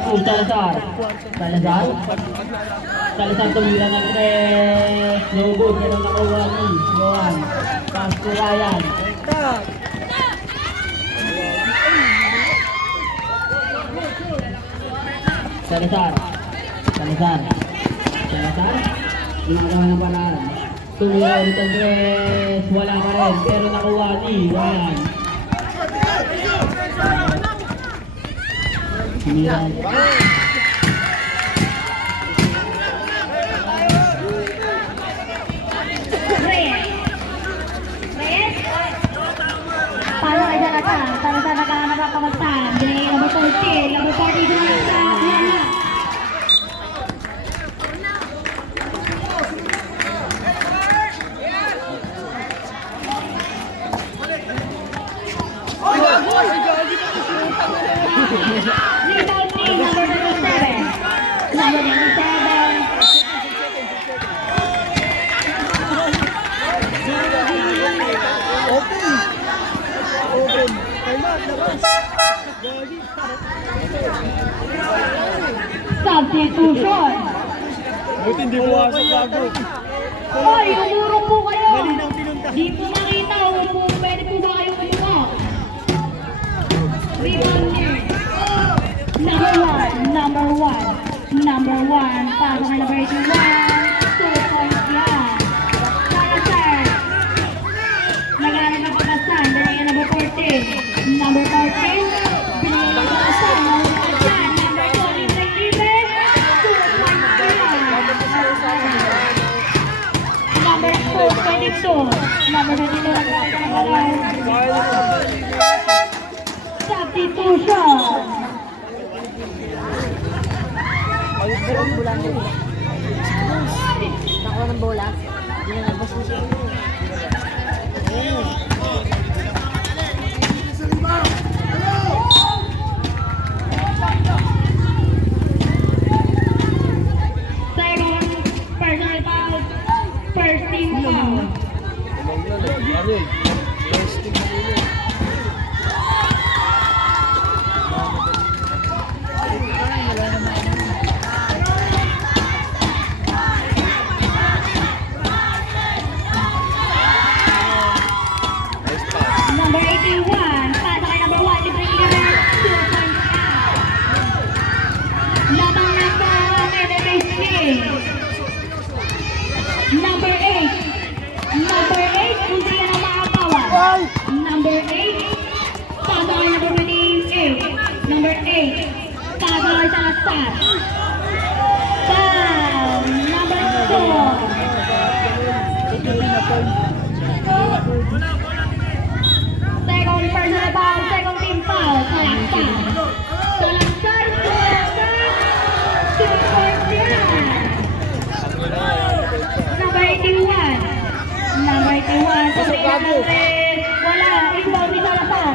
to Salazar. Salazar tumira ng 3. No good. Pero nakuha ni Johan. Pass to Ryan. Salazar. Ginagawa ng paraan. Tumira ulit ang 3. Wala pa rin. Pero nakuha ni Ryan. Palo ay Salazar. Salazar nakakapagtan. Binigay number 14. Number 14 sa Lana. Rebound team number 27. Number 27. Substitution. Buti hindi mo asok gago. Hoy, umurong po kayo. Di po makita. Pwede po ba kayo kumuha? Rebound team. Number one. Pasok na number 21. 2 points yan. Salazar. Nagaling na pagkasan. Dahil yan number 14. Number 14. Binigay na pagkasan. Number 14. Nag-even. 2 points yan. Number 22. Number 22. Substitution. Nakuha ng bola. Hindi na nabas mo siya. Second personal foul. First team foul. Number 81, pasok kay number 1, libre clearer, 2 points out. Labang nasa NMHK. Number 8, hindi ka na makakawan. Number 8, pasok kay number 28. Number 8, pasok kay Salazar. Foul, number 2. Second personal foul, second team foul. Salazar. 2 points yan. Number 81. Tumira ng red. Wala. Rebound ni Salazar.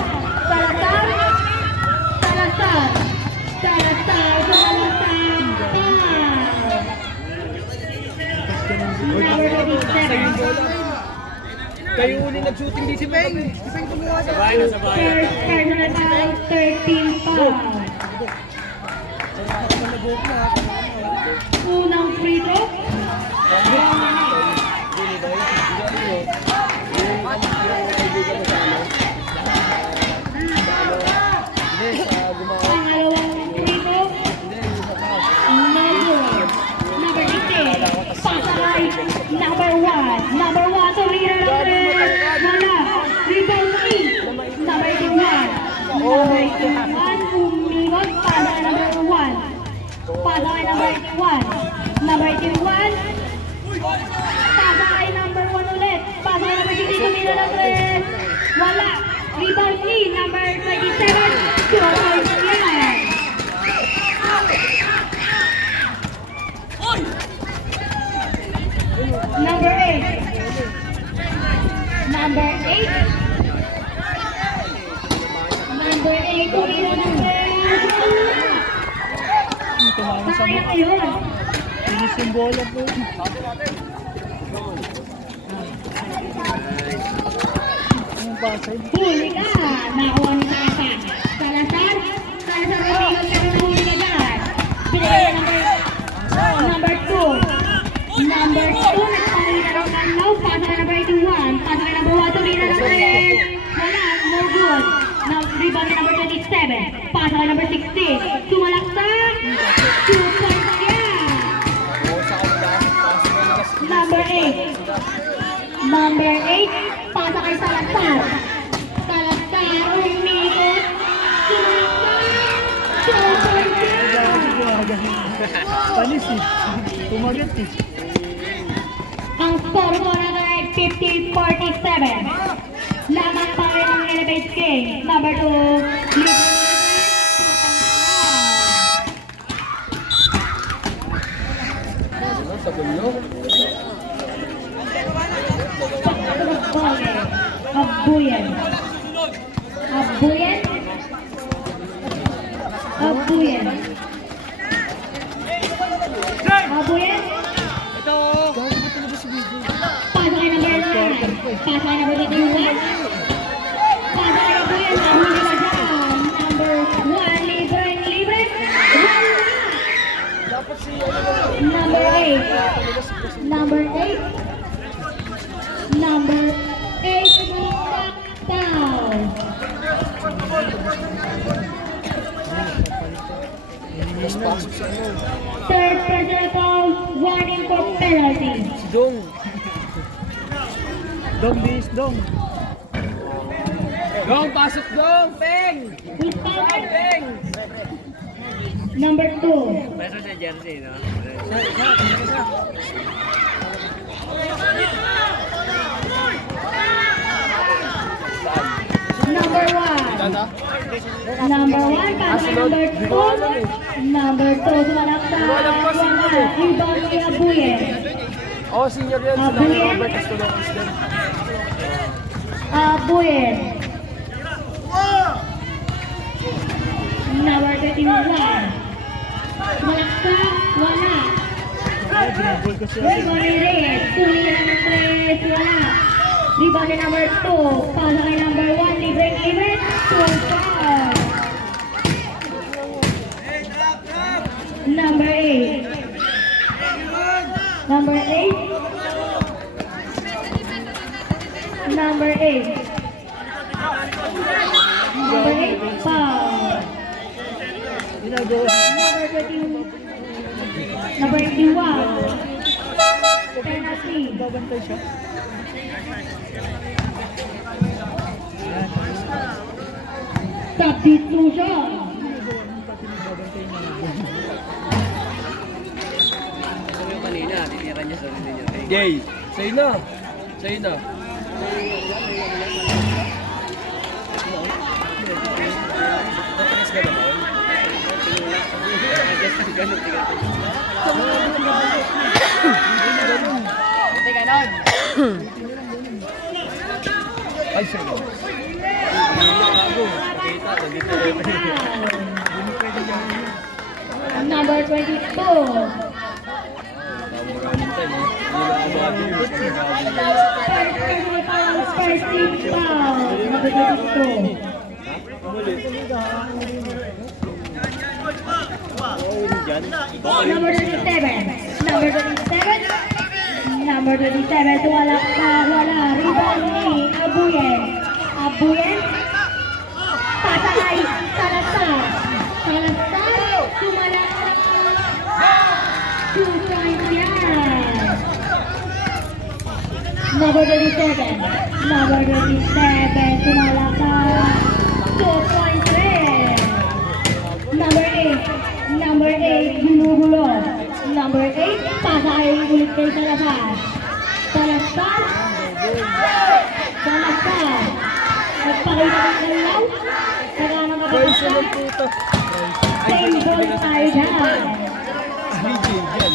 Number 87. Kayo uli nag-shooting di si Peng. Si Peng kumuha sa First personal foul, 13 foul. Unang free throw. Pangalawang free throw. Number 18. Pasakay. Number 1. Number 1 to leader ng red. Wala. Rebound team. Number 21. Number 21. Umingos. Pasakay number 1. Pasakay number 21. Number 21. Pasakay number 1 ulit. Pasakay number 16. Tumira ng red. Wala. Rebound team. Number 27. 2 points yan. Number 8. Number 8. Number 8. Tumira ng red. Sayang ngayon. Pinis yung bola po. Anong pasay? Huli ka! Nakuha ni Salazar. Salazar, Salazar, Rodriguez, ka na huli ka dyan. Pasa kay number 16. Sumalaksak. 2 points yan. Oo, sa kanila. Kasi manigas. Number 8. Number 8. Pasa kay Salazar. Salazar. Umikot. Sumalaksak. 2 points yan. Panis eh. Tumagat eh. Ang score mo na ay 50-47. Laman pa rin ang Elevate King. Number 2. Sa gulo. Abuyan. Abuyan. Abuyan. Abuyan. Ito. Pasok kay number 9. Pasok kay number 21. Pasok kay Abuyan. Ahuli na dyan. Number 1. Libre. Libre. Dapat si Number 8. Number 8. Number 8. Knockdown. Mas pasok sa ano. Third personal foul. Warning for penalty. Si Dong. Dong, bis, Dong. Dong, pasok Dong! Peng! With foul. Peng! Number 2. Peso sa jersey, no? Number 1. Number 1. Pasok kay number 2. Number 2. Sumalaksak. Wala. Rebound kay Abuyan. Oh, senior yan. Sila Abuyan. ni Robert Castolocos din. Abuyan. Number 31. Sumalaksak. Wala. Rebound ni Reyes. Tuli na ng 3. Wala. Rebound ni number 2. Pasok kay number 1. Libre. Libre. 2 foul. Number 8. Number 8. Number 8. Number 8. Foul. Number 21. Number 81. Penalty. Babantay siya. Substitution. Gay. Sa'yo na. Sa'yo na. Matalis ka naman. Ay, sa'yo. Number 22. First team foul. Number 22. Number 27. Number 27. Number 27. Wala pa. Wala. Rebound ni Abuyen. Abuyen. Patay. Salazar. Salazar. Sumalaksak. 2 points yan. Number 27. Number 27. Sumalaksak. 2 points rin. Number 8. Number 8. Ginugulo. Number 8. Pasay ulit kay Salazar. Salazar. Salazar. Nagpakita ng kalaw. Kaya nang First kapapasal. naman po ito. Same ball tayo dyan. BJ dyan.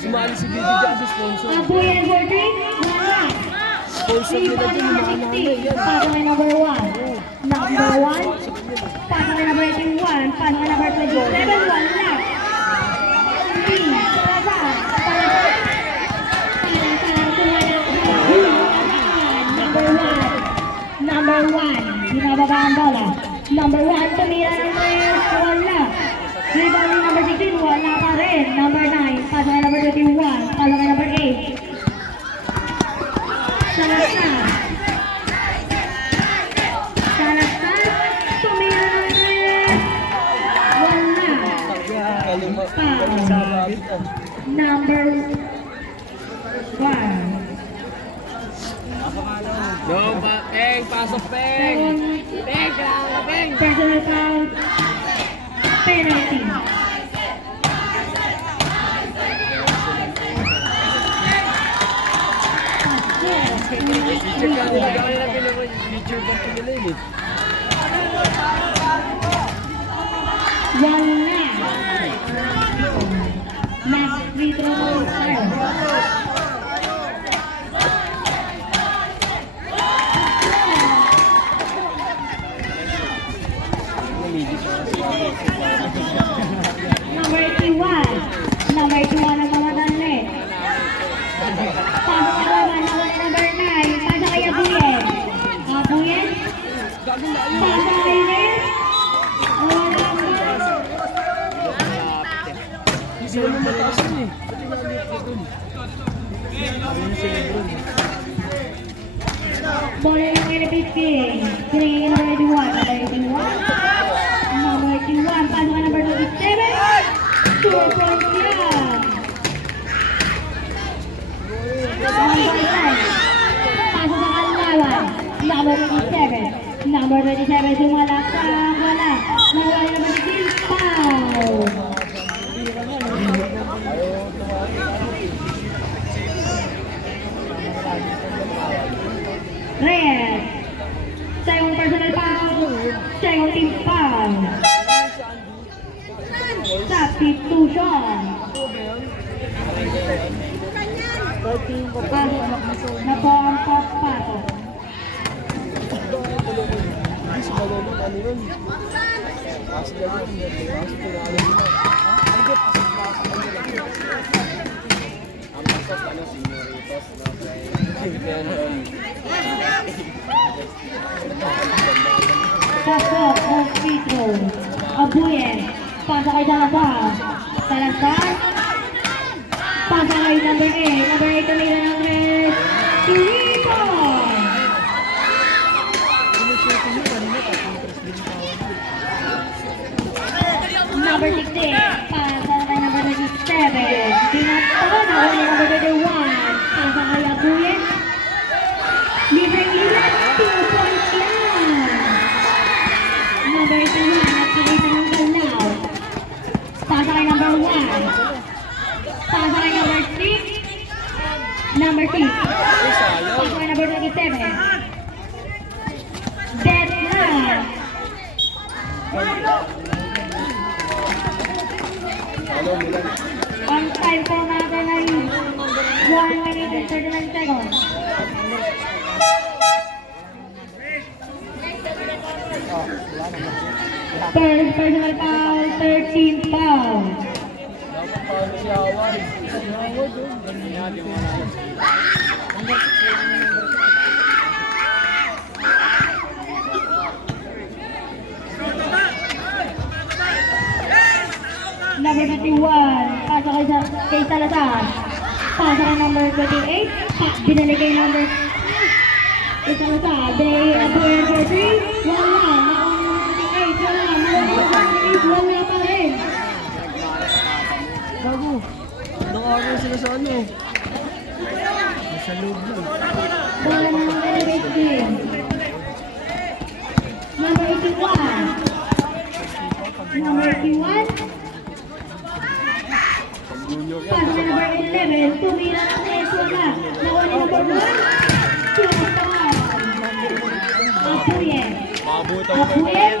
Sumali si BJ dyan sa sponsor. Abuyan boarding. Wala. Sponsor nila dyan. Yung mga nanay yan. Pasok kay number 1. Number 1. Pasok kay number 81. Pasok kay number 27. Wala. Salazar. Salazar. Salazar. Number 1. Number 1. Binababa ang bola. Number 1. Tumira ng players. Wala. Rebound ni number 16. Wala pa rin. Number 9. Pasok kay number 21. Pasok kay number 8. Salazar. Salazar. Pasok, Peng! Personal foul. Penalty. Picture ka nila. Gawin na pinapin. Picture ka nila yun eh. One na. Next free throw tayo. Number 81. Number 21 ang mga danlet. Pasok na naman ang number 9. Pasok kay Abuyen. Abuyen. Pasok kay Ren. Wala mo. Hindi naman mataas yun eh. Pati nga ulit ko dun. Ayun si Lebron. Bola yung Philippines King. King number 81. Number 81. Pasok ka number 27. 2 points yan. Pasok sa Kanlawan. Number 27. Number 27. Sumalak sa bola. Nawala naman si Gil Pau. Red. Sa yung personal foul. Sa yung team foul. Substitution. Na po ang pasok. Hindi si Malolo. Ano yun? Pass na yun. Pass pinalo yun. Ang pasok ano, Señoritos. Pasok ang free throw. Abuyen. Pasok kay Salazar. Salazar. Pasok kay number 8. Number 8 tumira ng red. Turito. Number 16. Pasok kay number 37. Binato na wala number 31. Pasok kay Abuyen. Libre-libre. 2 points yan. Number 21, nagkikita ng galaw. Pasa kay number 1. Pasa kay number 6. Number 6. Pasa kay number 27. Dead na. Ang time po natin ay 1 minute and 39 seconds. First personal foul, 13 foul. Dapat paano si Howard? Si Howard yun. Ganyan yung mga Number 51, pasok kay Salazar. Pasok kay number 28, binalik kay number kay Salazar. Binalik kay number 3, wala. Wala pa rin. Gago. Nakakarang sila sa ano. Nasa loob lang. Bola ng elevate team. Number 81. Number 81. Pass na number 11. Tumira ng tres. Wala. Nakuha ni number 1. Tumatawag. Apuyen. Apuyen.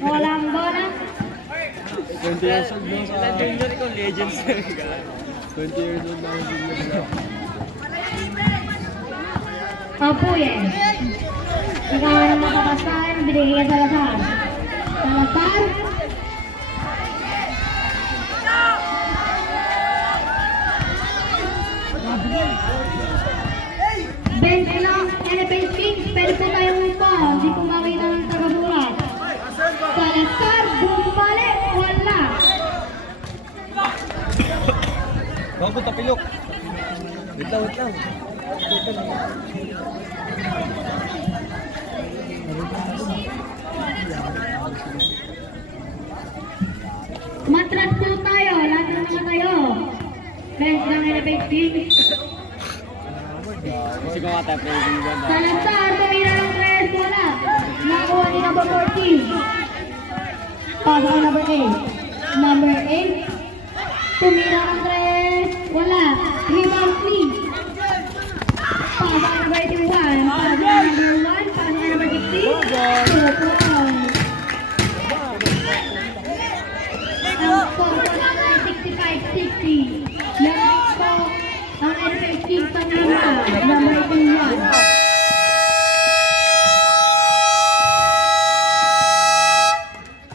Walang bola. 20 years old na sa... Junior ko, legends. 20 years old na yung junior na. Apuyen. Ikaw ang makakasan. Binigyan sa Salazar. Salazar. Bench lang. Bench Kings. Pwede po tayong foul. Hindi po makita ng taga-bulat. Salazar. Bumalik. Wala. Bago tapilok. Wait lang, wait lang. Matras po tayo. Lahat ng mga tayo. Bench lang Bench Kings. Kasi kung ata, pwede ba? Salazar. Tumira ng 3. Nakuha ni number 14. Pasa kay number 8. Number 8. Tumira ng 3. Wala. Rebound please. Pasa kay number 81. Pasa kay number 1. Pasa kay number 16. 2 points. Ang score po natin ay 65-60. Next po, ang NFA King Panama, number 81.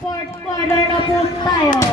Fourth quarter na po tayo.